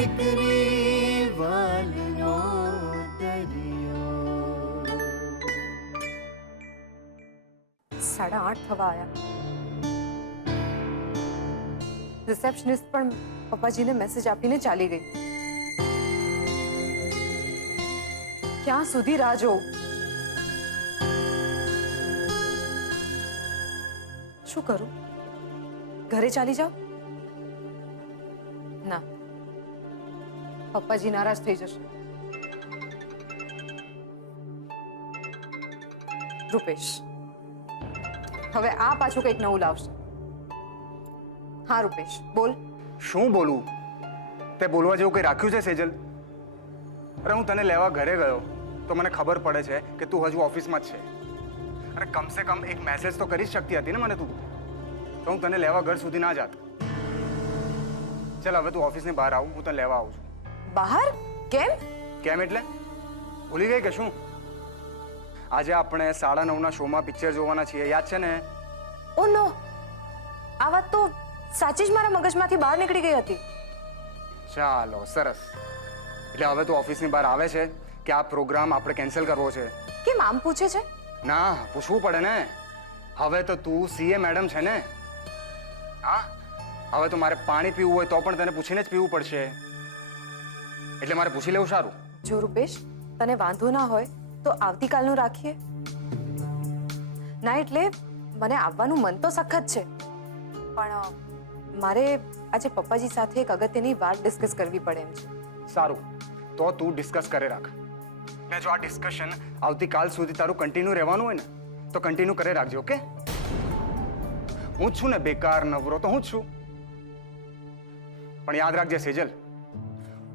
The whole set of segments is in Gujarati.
દીકરી વાલનો દરિયો. 8:30 થવા આવ્યા. રિસેપ્શનિસ્ટ પણ પપ્પાજીને મેસેજ આપીને ચાલી ગઈ. ક્યાં સુધી રાહ જોઉં? શું કરું? ઘરે ચાલી જાઉં? ના, પપ્પાજી નારાજ થઈ જશે. રૂપેશ, હવે આ પાછું કંઈક નવું લાવશે. હા રૂપેશ, બોલ. શું બોલું? તે બોલવા જેવું કંઈ રાખ્યું છે સેજલ? અરે હું તને લેવા ઘરે ગયો તો મને ખબર પડે છે કે તું હજુ ઓફિસમાં જ છે. અરે કમસે કમ એક મેસેજ તો કરી જ શકતી હતી ને મને તું, તો હું તને લેવા ઘર સુધી ના જાત. ચાલ હવે તું ઓફિસની બહાર આવ, હું તને લેવા આવું છું. બહાર? કેમ? કેમ એટલે? ભૂલી ગઈ કે શું? આજે આપણે 9:30ના શોમાં પિક્ચર જોવાના છીએ, યાદ છે ને? ઓ નો, આ વાત તો સાચી જ મારા મગજમાંથી બહાર નીકળી ગઈ હતી. ચાલો સરસ. એટલે હવે તું ઓફિસની બહાર આવે છે કે આ પ્રોગ્રામ આપણે કેન્સલ કરવો છે? કેમ આમ પૂછે છે? ના, પૂછવું પડે ને. હવે તો તું સીએ મેડમ છે ને? હા, હવે તો મારે પાણી પીવું હોય તો પણ તને પૂછીને જ પીવું પડશે. એટલે મારે પૂછી લેવું સારું. જો રૂપેશ, તને વાંધો ના હોય તો આવતીકાલનું રાખીએ. ના એટલે મને આવવાનું મન તો સખત છે, પણ મારે આજે પપ્પાજી સાથે એક અગત્યની વાત ડિસ્કસ કરવી પડે એમ છે. સારું, તો તું ડિસ્કસ કરે રાખ. ને જો આ ડિસ્કશન આવતીકાલ સુધી તારું કન્ટિન્યુ રહેવાનું હોય ને તો કન્ટિન્યુ કરે રાખજો, ઓકે? હું જ છું ને બેકાર નવરો, તો હું જ છું. પણ યાદ રાખજે સેજલ,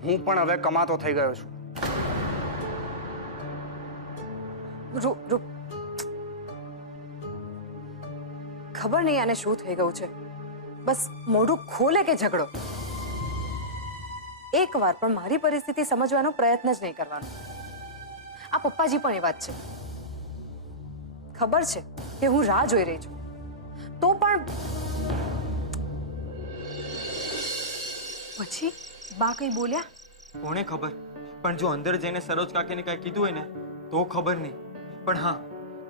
હું પણ હવે કમાતો થઈ ગયો છું. ખબર નહીં આને શું થઈ ગયું છે. બસ મોઢું ખોલે કે ઝઘડો. એકવાર પણ મારી પરિસ્થિતિ સમજવાનો પ્રયત્ન જ નહીં કરવાનો. આ પપ્પાજી પણ એ વાત છે. ખબર છે કે હું રાહ જોઈ રહી છું, તો પણ પછી બા કઈ બોલ્યા? કોને ખબર, પણ જો અંદર જઈને સરોજ કાકીને કઈ કીધું હોય ને તો ખબર નહીં. પણ હા,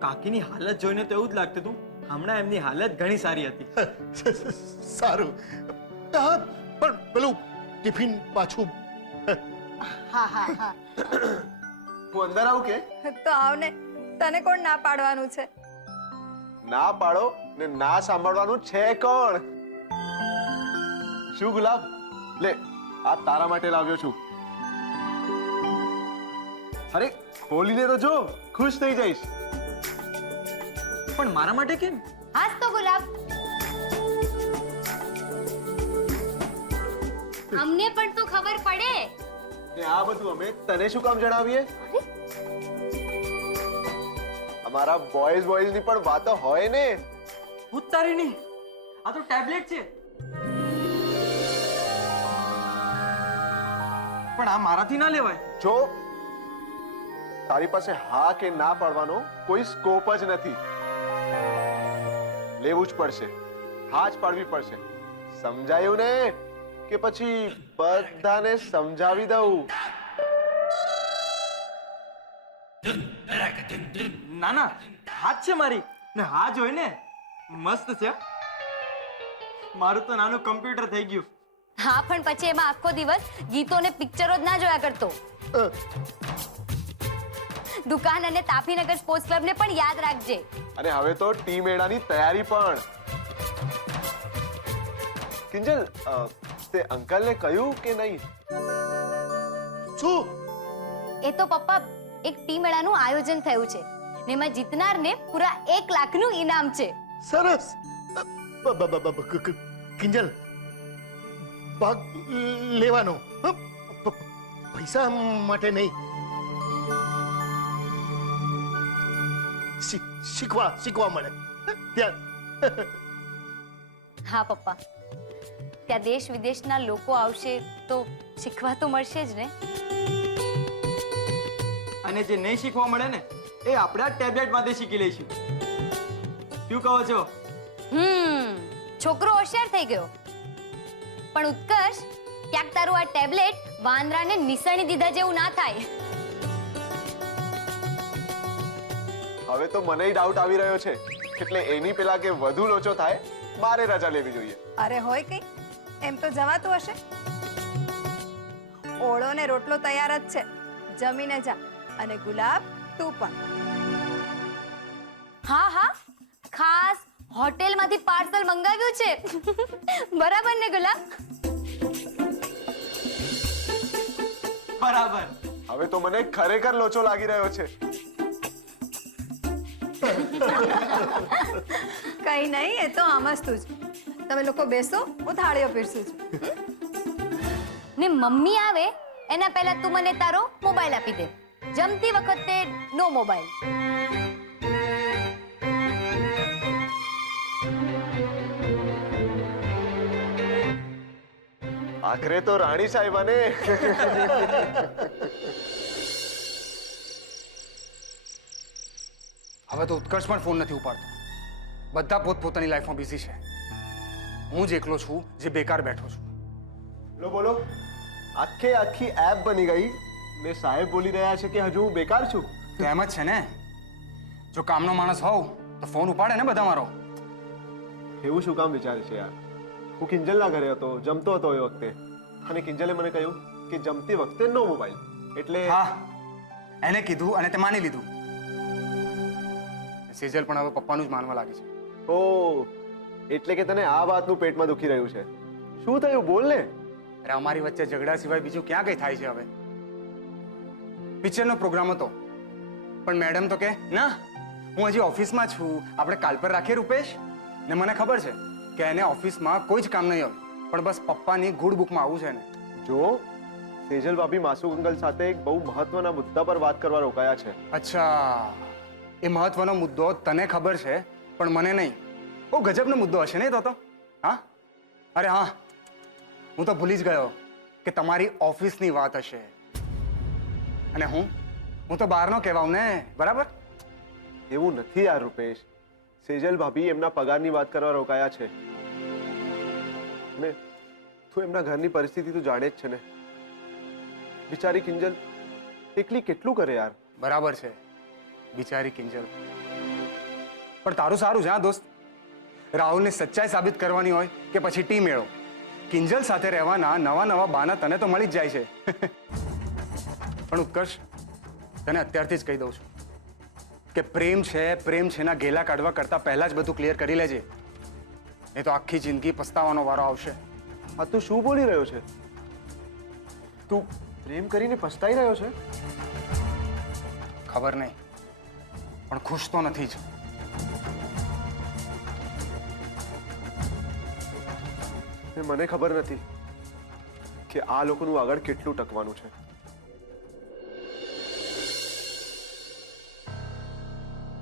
કાકીની હાલત જોઈને તો એવું જ લાગતું હતું હમણાં એમની હાલત ઘણી સારી હતી. સારું. હા, પણ પેલું ટિફિન પાછું. હા હા હા. હું અંદર આવું કે? તો આવને, તને કોણ ના પાડવાનું છે? ના પાડો ને ના સાંભળવાનું છે કોણ? શું ગુલાબ, લે આ તારા માટે લાવ્યો છું. અરે ખોલીને તો જો, ખુશ થઈ જઈશ. પણ મારા માટે કેમ? હાસ તો ગુલાબ, અમને પણ તો ખબર પડે. ને આ બધું અમે તને શું કામ જણાવીએ? અમારા બોયઝ ની પણ વાતો હોય ને. ઉતારીની આ તો ટેબ્લેટ છે. પણ આ મારાથી ના લેવાય. જો તારી પાસે હા કે ના પાડવાનો કોઈ સ્કોપ જ નથી. લેવું જ પડશે, હા જ પાડવી પડશે. સમજાયું ને? કે પછી બધાને સમજાવી દઉં? ના ના, હાથ છે મારી ને હા જોઈ ને મસ્ત છે. મારું તો નાનું કમ્પ્યુટર થઈ ગયું. હા, પણ પછી એમાં આખો દિવસ ગીતો ને પિક્ચરો જ ના જોયા કરતો. દુકાન અને તાપીનગર સ્પોર્ટ્સ ક્લબ ને પણ યાદ રાખજે. અને હવે તો ટી મેળાની તૈયારી પણ. કિંજલ, તે અંકલને કહ્યું કે નહીં? શું? એ તો પપ્પા, એક ટી મેળાનું આયોજન થયું છે ને એમાં જીતનારને પૂરા 1 લાખનું ઇનામ છે. સરસ. કિંજલ, ભાગ લેવાનો, પૈસા માટે નહીં. શીખવા મળે ત્યાં. હા પપ્પા, ત્યાં દેશ વિદેશના લોકો આવશે તો શીખવા તો મળશે જ ને. અને જે નહીં શીખવા મળે ને એ આપણે આ ટેબ્લેટમાંથી શીખી લઈશું. શું કહો છો? છોકરો હોશિયાર થઈ ગયો. પણ ઉત્કર્ષ, ક્યાંક તારું આ ટેબ્લેટ વાંદરાને નિસરણી દીધા જેવું ના થાય. હવે તો મને ડાઉટ આવી રહ્યો છે એટલે એની પેલા કે વધુ લોચો થાય મારે રજા લેવી જોઈએ. અરે હોય કઈ એમ તો જવાતું હશે. ઓળો ને રોટલો તૈયાર જ છે, જમીને જા. અને ગુલાબ તું પણ. હા હા, ખાસ હોટેલમાંથી પાર્સલ મંગાવ્યું છે. બરાબર ને ગુલાબ? બરાબર. હવે તો મને ખરેખર લોચો લાગી રહ્યો છે. કઈ નહીં, એ તો આમસ્તું જ. તમે લોકો બેસો, હું થાળીઓ પીરસું છું. ને મમ્મી આવે એના પહેલા તું મને તારો મોબાઈલ આપી દે. જમતી વખતે નો મોબાઈલ. આખરે તો રાણી સાહેબાને. હવે તો ઉત્કર્ષ પણ ફોન નથી ઉપાડતો. બધા પોતપોતાની લાઈફમાં બિઝી છે. હું જ એકલો છું જે બેકાર બેઠો છું. લો બોલો, આખી એપ બની ગઈ ને સાહેબ બોલી રહ્યા છે કે હજુ હું બેકાર છું. તો એમ જ છે ને, જો કામનો માણસ હોવ તો ફોન ઉપાડે ને બધા મારો. એવું શું કામ વિચારે છે યાર? હું કિંજલના ઘરે હતો, જમતો હતો એ વખતે, અને કિંજલે મને કહ્યું કે જમતી વખતે નો મોબાઈલ. એટલે હા, એને કીધું અને તે માની લીધું. સેજલ પણ હવે પપ્પાનું જ માનવા લાગી છે. ઓ, એટલે કે તને આ વાતનું પેટમાં દુખી રહ્યું છે. શું થયું બોલ ને. અરે અમારી વચ્ચે ઝઘડા સિવાય બીજું ક્યાં કઈ થાય છે હવે? પિક્ચરનો પ્રોગ્રામ હતો પણ મેડમ તો કે ના, હું હજી ઓફિસમાં છું, આપણે કાલ પર રાખીએ રૂપેશ. ને મને ખબર છે કે એને ઓફિસમાં કોઈ જ કામ નહીં હોય, પણ બસ પપ્પાની ગુડ બુકમાં આવવું છે ને. જો સેજલ ભાભી માસુ અંકલ સાથે એક બહુ મહત્વના મુદ્દા પર વાત કરવા રોકાયા છે. અચ્છા, એ મહત્વનો મુદ્દો તને ખબર છે પણ મને નહીં. બહુ ગજબનો મુદ્દો હશે ને તો? હા, અરે હા, હું તો ભૂલી જ ગયો કે તમારી ઓફિસની વાત હશે. અને હું તો બહારનો કહેવાઉં ને, બરાબર? એવું નથી યાર રૂપેશ. સેજલ ભાભી એમના પગારની વાત કરવા રોકાયા છે. ને તું એમના ઘરની પરિસ્થિતિ તો જાણે જ છે ને. બિચારી કિંજલ એકલી કેટલું કરે યાર. બરાબર છે, બિચારી કિંજલ. પણ તારું સારું છે હા દોસ્ત. રાહુલને સચ્ચાઈ સાબિત કરવાની હોય કે પછી ટી મેળો, કિંજલ સાથે રહેવાના નવા નવા બાના તને તો મળી જ જાય છે. પણ ઉત્કર્ષ, તને અત્યારથી જ કહી દઉં છું કે પ્રેમ છે ના ગેલા કાઢવા કરતા પહેલા જ બધું ક્લિયર કરી લેજે. નહીં તો આખી જિંદગી પસ્તાવાનો વારો આવશે. આ તું શું બોલી રહ્યો છે? તું પ્રેમ કરીને પસ્તાઈ રહ્યો છે? ખબર નહીં, પણ ખુશ તો નથી જ. મને ખબર નથી કે આ લોકોનું આગળ કેટલું ટકવાનું છે.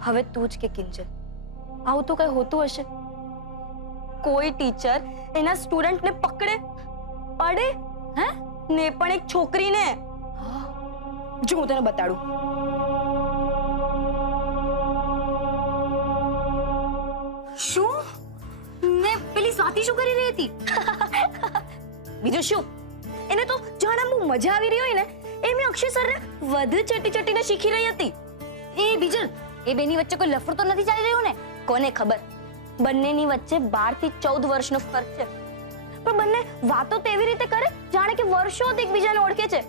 હવે તું જ કે કિંજલ, આવું તો કઈ હોતું હશે? કોઈ ટીચર એના સ્ટુડન્ટને પકડે પાડે, હે? ને પણ એક છોકરીને. જો હું તને બતાડું. શું? ને પેલી સ્વાતિ શું કરી રહી હતી? બીજું શું, એને તો જાણે બહુ મજા આવી રહી હોય ને એમ એ અક્ષય સરને વધુ ચટીને શીખી રહી હતી. એ બીજલ, એ બેની વચ્ચે કોઈ લફડો તો નથી ચાલી રહ્યું ને? કોને ખબર, બંનેની વચ્ચે 12 થી 14 વર્ષનો ફરક છે, પણ બંને વાતો તો એવી રીતે કરે જાણે કે વર્ષોથી એકબીજાને ઓળખે છે.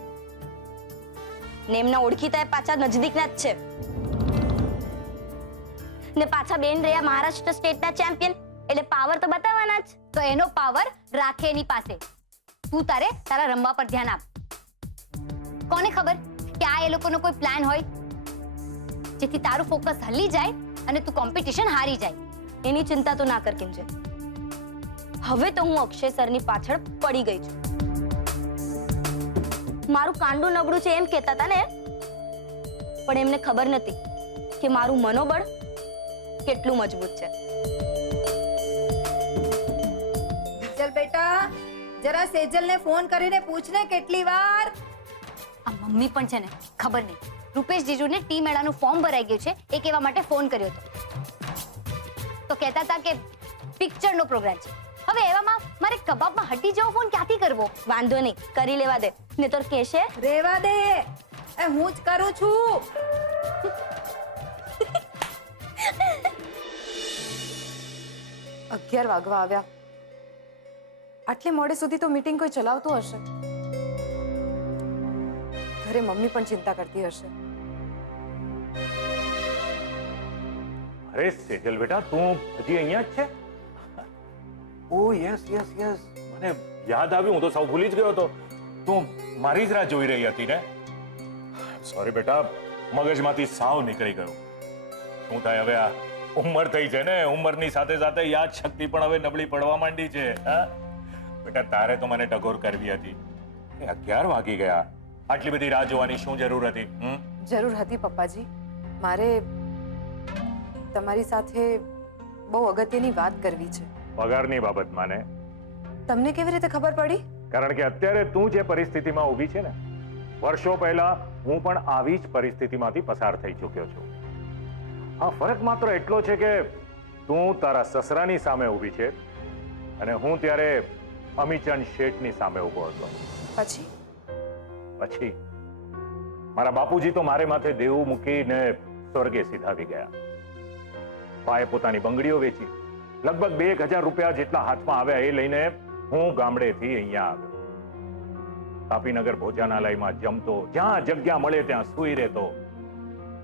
ને એમના ઓળખીતા એ પાછા નજદીકના જ છે. ને પાછા બેન રહ્યા મહારાષ્ટ્ર સ્ટેટના ચેમ્પિયન, એટલે પાવર તો બતાવવાના જ. તો એનો પાવર રાખે એની પાસે. તું તારા રમવા પર ધ્યાન આપ. કોને ખબર કે આ એ લોકોનો કોઈ પ્લાન હોય જેથી તારું ફોકસ હલી જાય અને તું કોમ્પિટિશન હારી જાય. એની ચિંતા તો ના કર કિંજલ. હવે તો હું અક્ષય સરની પાછળ પડી ગઈ છું. મારું કાંડું નબળું છે એમ કહેતા હતા ને, પણ એમને ખબર નથી કે મારું મનોબળ કેટલું મજબૂત છે. ચલ બેટા, જરા સેજલને ફોન કરીને પૂછને કેટલી વાર. આ મમ્મી પણ છે ને, ખબર નહીં રૂપેશ જીજુને ટી મેળાનું ફોર્મ ભરાઈ ગયું છે એ કહેવા માટે ફોન કર્યો હતો. તો કહેતા હતા કે પિક્ચરનો પ્રોગ્રામ છે, હવે એવામાં મારે કબાબમાં હટી જેવો ફોન ક્યાંથી કરવો? વાંધો નહીં, કરી લેવા દે. ને તો કહેશે રેવા દે, એ હું જ કરું છું. 11 વાગવા આવ્યા. આટલી મોડે સુધી તો મીટિંગ કોઈ ચલાવતું હશે. ઘરે મમ્મી પણ ચિંતા કરતી હશે. અરે સેજલ બેટા, તું હજી અહીંયા જ છે? ઓ યસ યસ યસ, મને યાદ આવ્યું, હું તો સૌ ભૂલી જ ગયો હતો. તું મારી જ રાહ જોઈ રહી હતી ને? સોરી બેટા, મગજમાંથી સાવ નીકળી ગયું. શું થાય હવે, આ ઉંમર થઈ છે ને, ઉંમરની સાથે સાથે યાદ શક્તિ પણ હવે નબળી પડવા માંડી છે. હા બેટા, તારે તો મને ટગોર કરવી હતી. 11 વાગી ગયા, આટલી બધી રાહ જોવાની શું જરૂર હતી? જરૂર હતી પપ્પાજી. મારે તમારી સાથે બહુ અગત્યની વાત કરવી છે. પગારની બાબતમાં ને? તમને કેવી રીતે ખબર પડી? કારણ કે અત્યારે તું જે પરિસ્થિતિમાં ઊભી છે ને, વર્ષો પહેલા હું પણ આવી જ પરિસ્થિતિમાંથી પસાર થઈ ચૂક્યો છું. હા, ફરક માત્ર એટલો છે કે તું તારા સસરાની સામે ઊભી છે અને હું ત્યારે અમીચંદ શેઠની સામે ઊભો હતો. પછી મારા બાપુજી તો મારે માથે દેવું મૂકીને સ્વર્ગે સીધાવી ગયા. ભાઈએ પોતાની બંગડીઓ વેચી, લગભગ 2000 રૂપિયા જેટલા હાથમાં આવ્યા એ લઈને હું ગામડેથી અહીંયા આવ્યો. તાપીનગર ભોજનાલયમાં જમતો, જ્યાં જગ્યા મળે ત્યાં સૂઈ રહેતો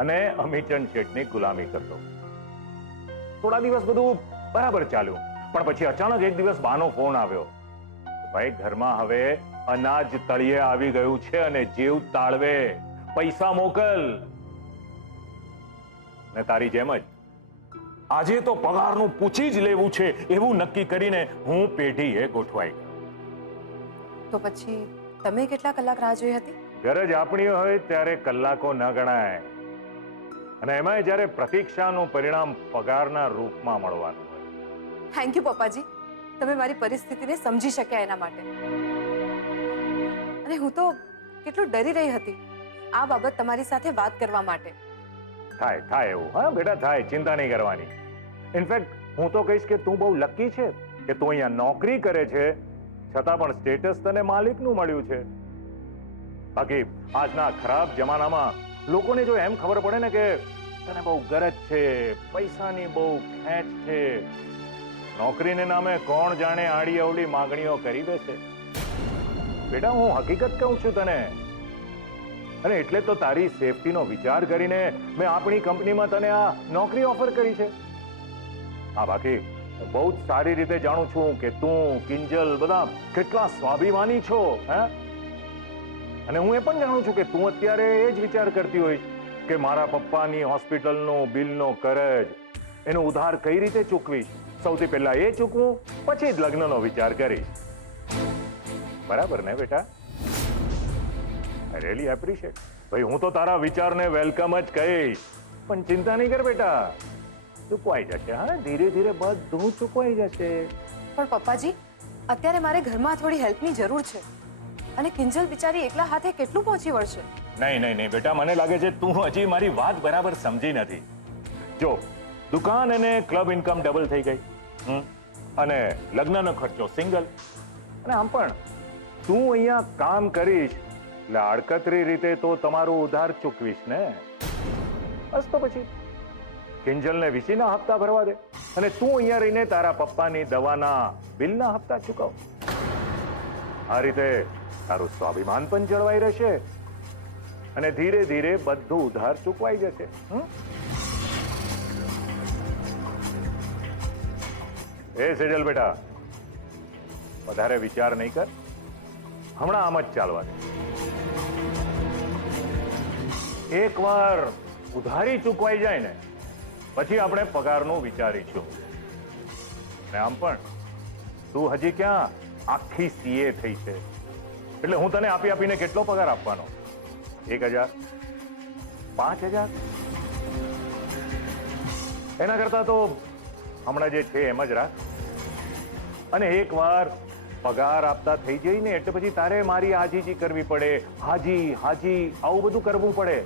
અને અમીચંદ શેઠની ગુલામી કરતો. થોડા દિવસ બધું બરાબર ચાલ્યું, પણ પછી અચાનક એક દિવસ બાનો ફોન આવ્યો. ભાઈ, ઘરમાં હવે અનાજ તળિયે આવી ગયું છે અને જીવ તાળવે, પૈસા મોકલ. ને તારી જેમ જ આજે તો પગારનું પૂછી જ લેવું છે એવું નક્કી કરીને હું પેઢીએ ગોઠવાઈ ગયો. તો પછી તમે કેટલા કલાક રાહ જોઈ હતી? ગરજ આપણી હોય ત્યારે કલાકો ન ગણાય, અને એમાંય જ્યારે પ્રતીક્ષાનું પરિણામ પગારના રૂપમાં મળવાનું હોય. થેન્ક યુ પપ્પાજી, તમે મારી પરિસ્થિતિને સમજી શક્યા એના માટે. અને હું તો કેટલું ડરી રહી હતી આ બાબત તમારી સાથે વાત કરવા માટે. થાય એવું. હા બેટા, થાય, ચિંતા નહીં કરવાની. ઇનફેક્ટ હું તો કહીશ કે તું બહુ લકી છે કે તું અહીંયા નોકરી કરે છે, છતાં પણ સ્ટેટસ તને માલિકનું મળ્યું છે. બાકી આજના ખરાબ જમાનામાં લોકોને જો એમ ખબર પડે ને કે તને બહુ ગરજ છે, પૈસાની બહુ ખેંચ છે, નોકરીને નામે કોણ જાણે આડી અવળી માગણીઓ કરી બેસે. બેટા, હું હકીકત કહું છું તને, અને એટલે તો તારી સેફટીનો વિચાર કરીને મેં આપણી કંપનીમાં તને આ નોકરી ઓફર કરી છે. હા, બાકી હું બહુ જ સારી રીતે જાણું છું કે તું, કિંજલ બધા કેટલા સ્વાભિમાની છો. હે, અને હું એ પણ જાણું છું કે તું અત્યારે એ જ વિચાર કરતી હોઈશ કે મારા પપ્પાની હોસ્પિટલનો બિલનો કરજ, એનો ઉધાર કઈ રીતે ચૂકવીશ. સૌથી પહેલા એ ચૂકવું, પછી જ લગ્નનો વિચાર કરીશ. બરાબર ને બેટા? I really appreciate. ભાઈ, હું તો તારા વિચારને વેલકમ જ કહીશ, પણ ચિંતા નહીં કર બેટા, ચૂકવાઈ જશે. હા, ધીરે ધીરે બધું ચૂકવાઈ જશે. પણ પપ્પાજી, અત્યારે મારે ઘરમાં થોડી હેલ્પની જરૂર છે, અને કિંજલ બિચારી એકલા હાથે કેટલું પહોંચી વળશે? નહીં બેટા, મને લાગે છે તું હજી મારી વાત બરાબર સમજી નથી. જો, દુકાન અને ક્લબ ઇન્કમ ડબલ થઈ ગઈ, અને લગ્નનો ખર્ચો સિંગલ, અને આમ પણ તું અહીંયા કામ કરીશ એટલે આડકતરી રીતે તો તમારું ઉધાર ચૂકવીશ ને. બસ, તો પછી કિંજલને વીસીના હપ્તા ભરવા દે અને તું અહીંયા રહીને તારા પપ્પાની દવાના બિલના હપ્તા ચૂકવ. આ રીતે તારું સ્વાભિમાન પણ જળવાઈ રહેશે અને ધીરે ધીરે બધું ઉધાર ચૂકવાઈ જશે. એ સેજલ બેટા, વધારે વિચાર નહીં કર, હમણાં આમ જ ચાલવા દે. એકવાર ઉધારી ચૂકવાઈ જાય ને પછી આપણે પગારનું વિચારીશું. ને આમ પણ તું હજી ક્યાં આખી સીએ થઈ છે, એટલે હું તને આપી આપીને કેટલો પગાર આપવાનો? 1000, 5000? એના કરતા તો હમણાં જે છે એમ જ રાખ. અને એકવાર પગાર આપતા થઈ જઈને એટલે પછી તારે મારી હાજીજી કરવી પડે. હાજી આવું બધું કરવું પડે.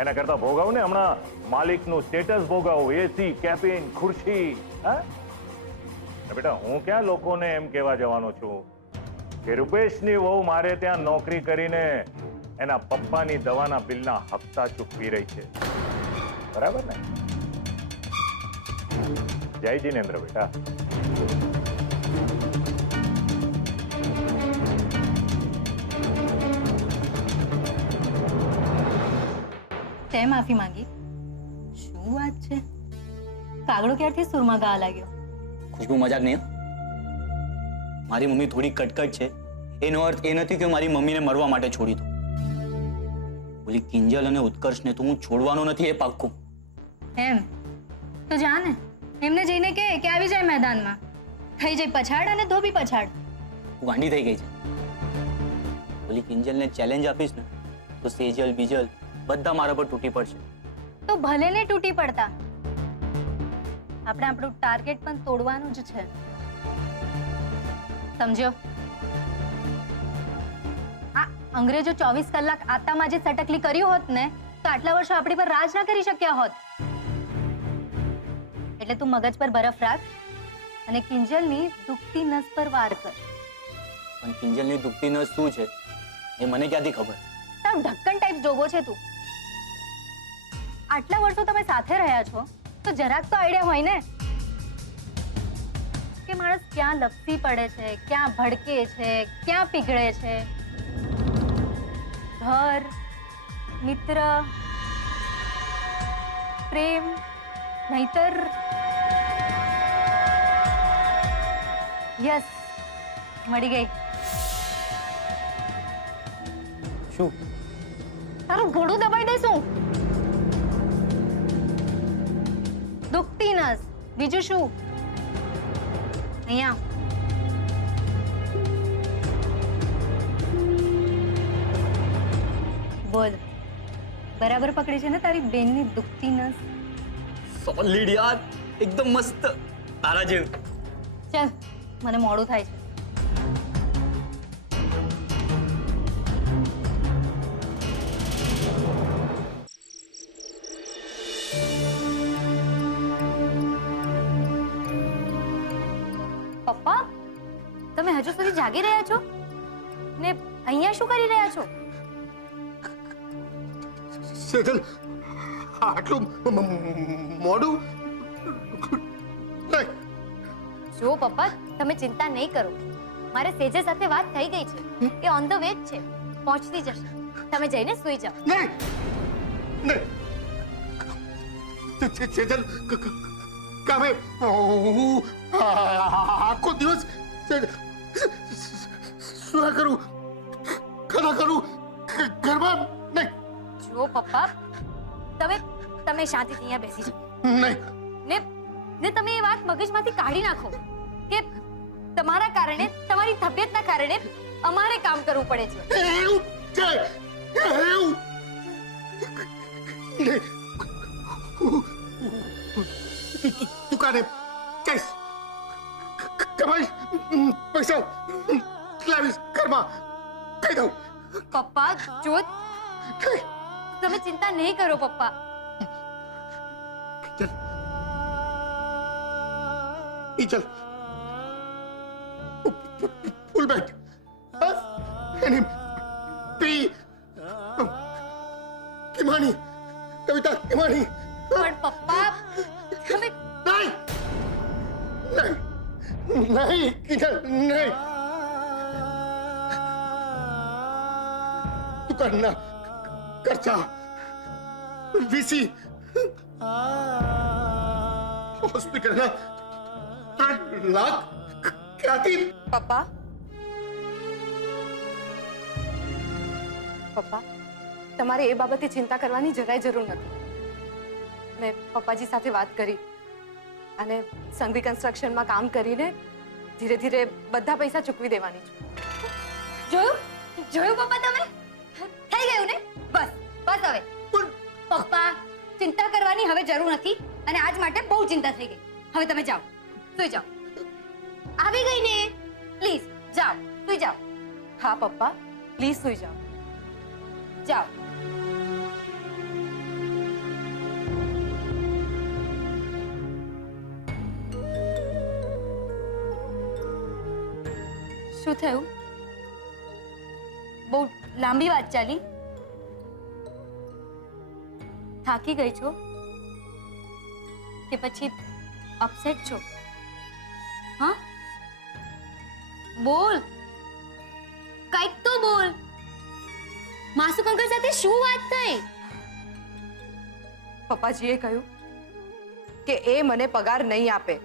એના કરતા ભોગવ ને હમણાં માલિકનું સ્ટેટસ ભોગવ, એસી, કેબિન, ખુરશી. હા, બેટા હું ક્યાં લોકોને એમ કહેવા જવાનો છું કે રૂપેશની વહુ મારે ત્યાં નોકરી કરીને એના પપ્પાની દવાના બિલના હપ્તા ચૂકવી રહી છે, બરાબર ને? જય જીનેન્દ્ર બેટા. તે માફી માંગી? શું વાત છે? કાગડો ક્યારથી સુરમાં ગા લાગ્યો? ખુશ્બુ મજાક નહીં હો. મારી મમ્મી થોડી કટકટ છે એનો અર્થ એ નથી કે મારી મમ્મીને મરવા માટે છોડી દઉં. ઓલી કિંજલ અને ઉત્કર્ષને તો હું છોડવાનો નથી, એ પાક્કું. એમ તો જા ને, એમને જઈને કે આવી જાય મેદાનમાં, થઈ જાય પછાડ અને ધોબી પછાડ. હું ગાંડી થઈ ગઈ છે. ઓલી કિંજલને ચેલેન્જ આપીશ ને તો સેજલ બીજલ બધા મારા પર તૂટી પડશે. તો ભલે ને તૂટી પડતા, આપણે આપણું ટાર્ગેટ પણ તોડવાનું જ છે, સમજ્યો? આ અંગ્રેજો 24 કલાક આતામાં જે સટકલી કર્યું હોત ને તો આટલા વર્ષો આપણી પર રાજ ના કરી શક્યા હોત. એટલે તું મગજ પર બરફ રાખ અને કિંજલની દુખતી નસ પર વાર કર. પણ કિંજલની દુખતી નસ શું છે એ મને ક્યાંથી ખબર? તારું ઢક્કન ટાઈપ જોગો છે તું. આટલા વર્ષો તમે સાથે રહ્યા છો તો જરાક તો આઈડિયા હોય ને કે માણસ ક્યાં લપસી પડે છે, ક્યાં ભડકે છે, ક્યાં પીગળે છે. ઘર, મિત્ર, પ્રેમ, નહીતર યસ, મળી ગઈ. શું? તારું ઘોડું દબાઈ દઈશું. દુખતી નસ, બીજું શું? અહીંયા બોલ, બરાબર પકડી છે ને તારી બેનની દુખતી નસ? સોલિડ યાર, એકદમ મસ્ત, તારા જેવું. ચાલ, મને મોડું થાય છે. પપ્પા, તમે હજુ સુધી જાગી રહ્યા છો ને અહીંયા શું કરી રહ્યા છો? સેજલ, આટલું મોડું? નહીં. જો પપ્પા, તમે ચિંતા નહીં કરો, મારે સેજલ સાથે વાત થઈ ગઈ છે, એ ઓન ધ વે જ છે, પહોંચતી જશે. તમે જઈને સૂઈ જાઓ. નહીં નહીં સેજલ, કામે હું આખો દિવસ શું કરું, ખાના કરું ઘરમાં? નહીં જો પપ્પા, તમે શાંતિથી અહીંયા બેસી જાઓ નહીં. ને તમે એ વાત મગજમાંથી કાઢી નાખો કે તમારા કારણે, તમારી તબિયતના કારણે અમારે કામ કરવું પડે છે. એવું છે, એવું નહીં. દુકાને જઈશ, કમાઈશ, પૈસા લાવીશ, ઘરમાં કહી દઉં. પપ્પા જો, તમે ચિંતા નહીં કરો પપ્પા. ચલ ચલ, ફૂલ બેટ એની પી કિમાની, કવિતા કિમાની. પણ પપ્પા તમે નહીં નહીં નહીં કિંજલ, નહીં. દુકાનના ખર્ચા, વીસી, હોસ્પિટલના 3 લાખ ક્યાંથી? પપ્પા, તમારે એ બાબતે ચિંતા કરવાની જરાય જરૂર નથી. મેં પપ્પાજી સાથે વાત કરી અને સંઘવી કન્સ્ટ્રક્શનમાં કામ કરીને ધીરે ધીરે બધા પૈસા ચૂકવી દેવાની છું. જોયું પપ્પા, તમે થઈ ગયું ને? બસ બસ, હવે પપ્પા ચિંતા કરવાની હવે જરૂર નથી અને આજ માટે બહુ ચિંતા થઈ ગઈ. હવે તમે જાઓ, સુઈ જાઓ. આવી ગઈ ને, પ્લીઝ જાઓ, સુઈ જાઓ. હા પપ્પા, પ્લીઝ સુઈ જાઓ. જાઓ. શું થયું? બહુ લાંબી વાત ચાલી? થાકી ગઈ છો કે પછી અપસેટ છો? હા, બોલ, કંઈક તો બોલ. માસુ અંકલ સાથે શું વાત થઈ? પપ્પાજીએ કહ્યું કે એ મને પગાર નહીં આપે.